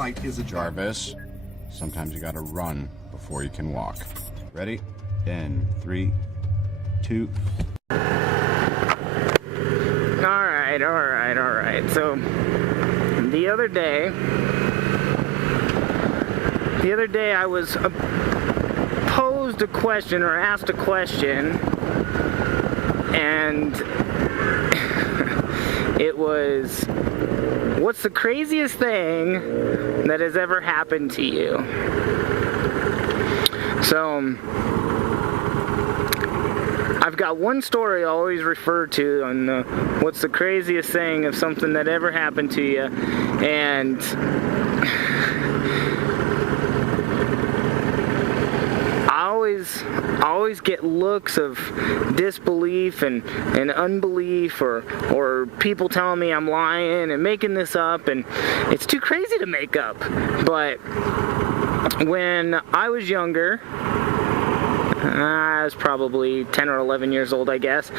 flight is a Jarvis, sometimes you gotta run before you can walk. Ready? In 3, 2. Alright. So, the other day I was posed a question or asked a question, and it was, what's the craziest thing that has ever happened to you? So, I've got one story I always refer to on what's the craziest thing of something that ever happened to you, and I always get looks of disbelief and unbelief, or people telling me I'm lying and making this up, and it's too crazy to make up. But when I was younger, I was probably 10 or 11 years old, I guess,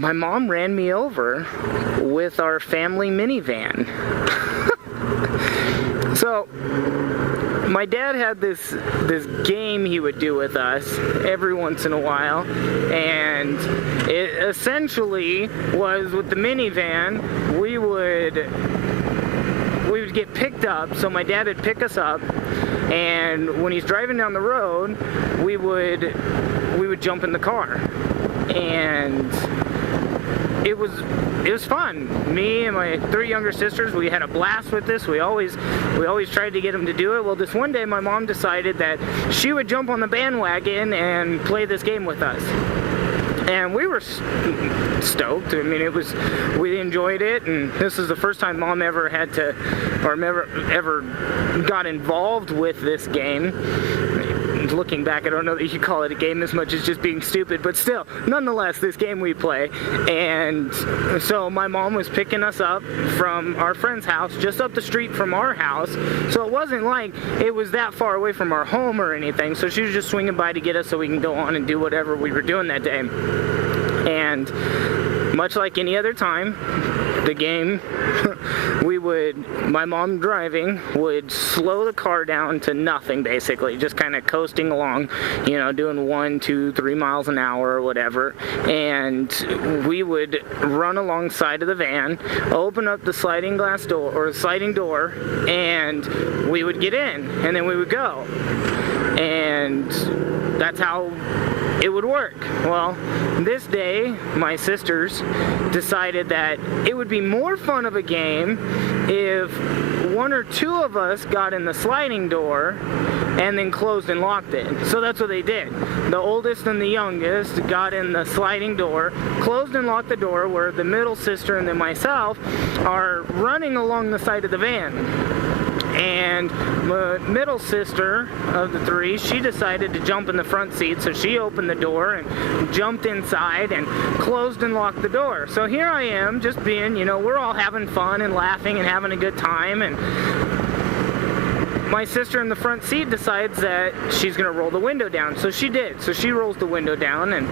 my mom ran me over with our family minivan. So, my dad had this game he would do with us every once in a while, and it essentially was, with the minivan, we would get picked up. So my dad would pick us up, and when he's driving down the road, we would jump in the car, and it was fun. Me and my 3 younger sisters, we had a blast with this. We always tried to get them to do it. Well, this one day my mom decided that she would jump on the bandwagon and play this game with us. And we were stoked. I mean, we enjoyed it, and this is the first time Mom ever had to, or ever got involved with this game. Looking back, I don't know that you could call it a game as much as just being stupid, but still, nonetheless, this game we play. And so my mom was picking us up from our friend's house, just up the street from our house, so it wasn't like it was that far away from our home or anything, so she was just swinging by to get us so we can go on and do whatever we were doing that day. And much like any other time, the game, my mom driving, would slow the car down to nothing, basically, just kind of coasting along, you know, doing 1, 2, 3 miles an hour or whatever, and we would run alongside of the van, open up the sliding glass door, or the sliding door, and we would get in, and then we would go, and that's how it would work. Well, this day, my sisters decided that it would be more fun of a game if 1 or 2 of us got in the sliding door and then closed and locked it. So that's what they did. The oldest and the youngest got in the sliding door, closed and locked the door, where the middle sister and then myself are running along the side of the van. And the middle sister of the 3, she decided to jump in the front seat, so she opened the door and jumped inside and closed and locked the door. So here I am, just being, you know, we're all having fun and laughing and having a good time, and my sister in the front seat decides that she's going to roll the window down. So she did. So she rolls the window down, and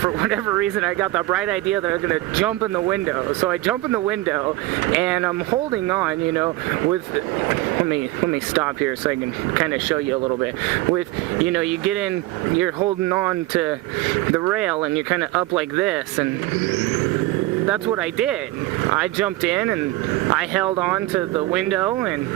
for whatever reason, I got the bright idea that I was going to jump in the window. So I jump in the window, and I'm holding on, you know, with, let me stop here so I can kind of show you a little bit. With, you know, you get in, you're holding on to the rail, and you're kind of up like this, and that's what I did. I jumped in, and I held on to the window, and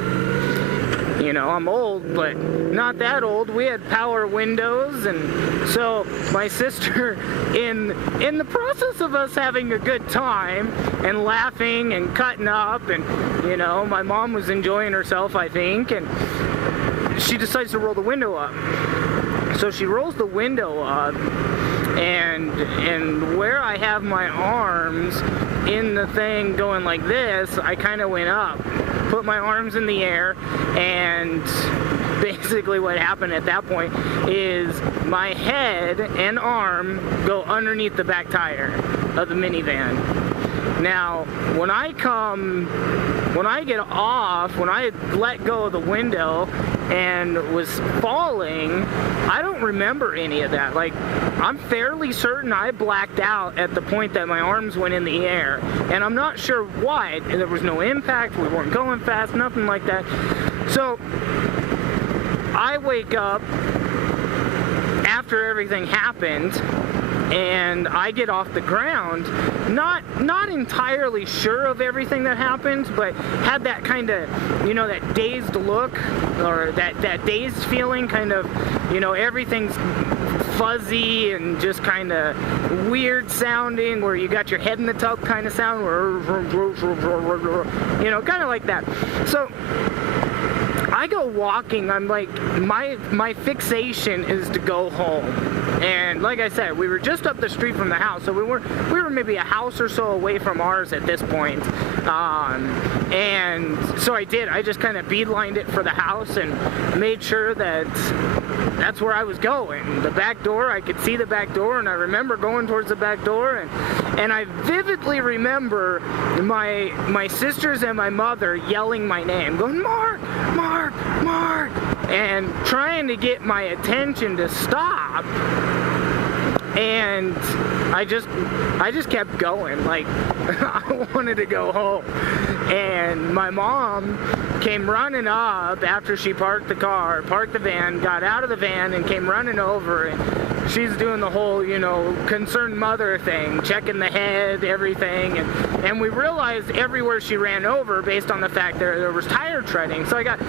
you know, I'm old, but not that old. We had power windows, and so my sister, in the process of us having a good time and laughing and cutting up, and you know, my mom was enjoying herself, I think, and she decides to roll the window up. So she rolls the window up, and where I have my arms in the thing going like this, I kind of went up, put my arms in the air, and basically what happened at that point is my head and arm go underneath the back tire of the minivan. Now, when I get off, when I let go of the window and was falling. I don't remember any of that. Like, I'm fairly certain I blacked out at the point that my arms went in the air, and I'm not sure why. There was no impact, we weren't going fast, nothing like that. So I wake up after everything happened, and I get off the ground, not entirely sure of everything that happened, but had that kind of, you know, that dazed look, or that dazed feeling, kind of, you know, everything's fuzzy and just kind of weird sounding, where you got your head in the tub kind of sound, you know, kind of like that. So I go walking. I'm like, my fixation is to go home. And like I said, we were just up the street from the house, so we were maybe a house or so away from ours at this point. And so I just kind of beelined it for the house and made sure that that's where I was going. The back door, I could see the back door, and I remember going towards the back door, and I vividly remember my sisters and my mother yelling my name, going, "Mark, Mark, Mark," and trying to get my attention to stop. And I just kept going. Like, I wanted to go home. And my mom came running up after she parked the van, got out of the van, and came running over, and she's doing the whole, you know, concerned mother thing, checking the head, everything, and we realized everywhere she ran over, based on the fact there was tire treading. So I got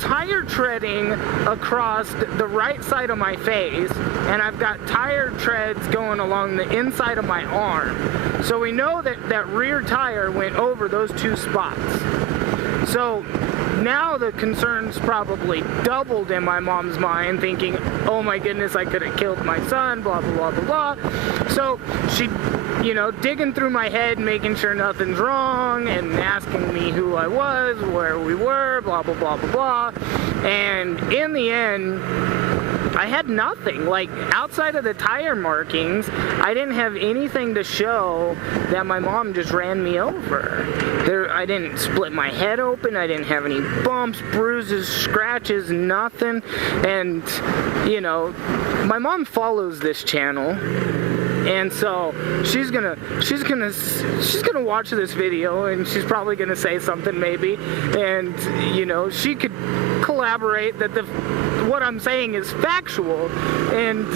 tire treading across the right side of my face, and I've got tire treads going along the inside of my arm. So we know that rear tire went over those two spots. So now the concern's probably doubled in my mom's mind, thinking, oh my goodness, I could have killed my son, blah, blah, blah, blah, blah. So she, you know, digging through my head, making sure nothing's wrong, and asking me who I was, where we were, blah, blah, blah, blah, blah. And in the end, I had nothing. Like, outside of the tire markings, I didn't have anything to show that my mom just ran me over. I didn't split my head open. I didn't have any bumps, bruises, scratches, nothing. And, you know, my mom follows this channel, and so she's gonna watch this video, and she's probably gonna say something maybe, and, you know, she could collaborate that what I'm saying is factual. And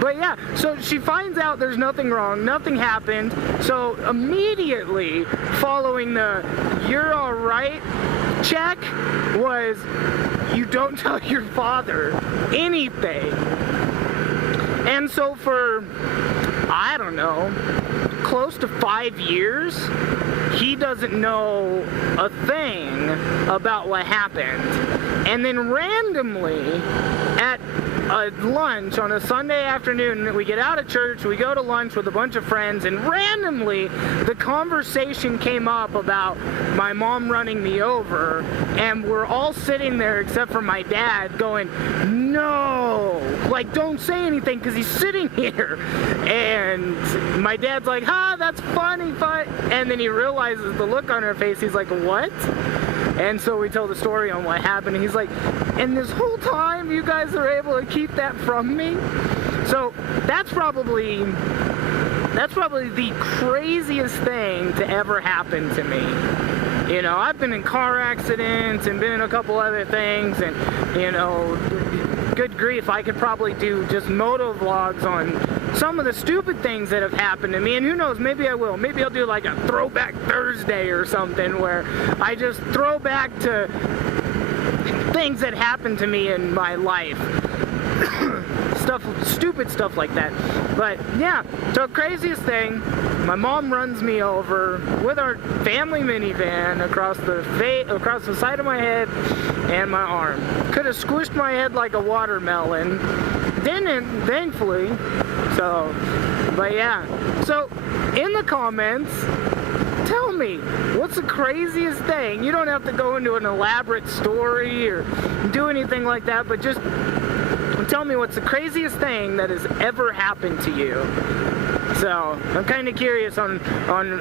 but yeah, so she finds out there's nothing wrong, nothing happened. So immediately following the "you're all right" check was, you don't tell your father anything. And so for, I don't know, close to 5 years, he doesn't know a thing about what happened. And then randomly, at a lunch on a Sunday afternoon, we get out of church, we go to lunch with a bunch of friends, and randomly the conversation came up about my mom running me over, and we're all sitting there except for my dad going, no, like, don't say anything because he's sitting here. And my dad's like, that's funny, and then he realizes the look on her face. He's like, what? And so we tell the story on what happened, and he's like, and this whole time you guys are able to keep that from me? So that's probably the craziest thing to ever happen to me. You know, I've been in car accidents and been in a couple other things, and, you know, good grief, I could probably do just moto vlogs on some of the stupid things that have happened to me, and who knows, maybe I will. Maybe I'll do like a Throwback Thursday or something, where I just throw back to things that happened to me in my life. Stupid stuff like that. But yeah, so craziest thing, my mom runs me over with our family minivan across the side of my head and my arm. Could have squished my head like a watermelon. Didn't, thankfully. So, but yeah. So, in the comments, tell me, what's the craziest thing? You don't have to go into an elaborate story or do anything like that, but just tell me what's the craziest thing that has ever happened to you. So I'm kind of curious on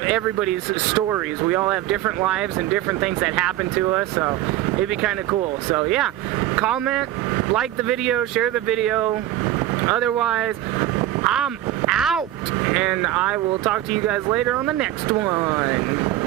everybody's stories. We all have different lives and different things that happen to us, so it'd be kind of cool. So yeah, comment, like the video, share the video. Otherwise, I'm out, and I will talk to you guys later on the next one.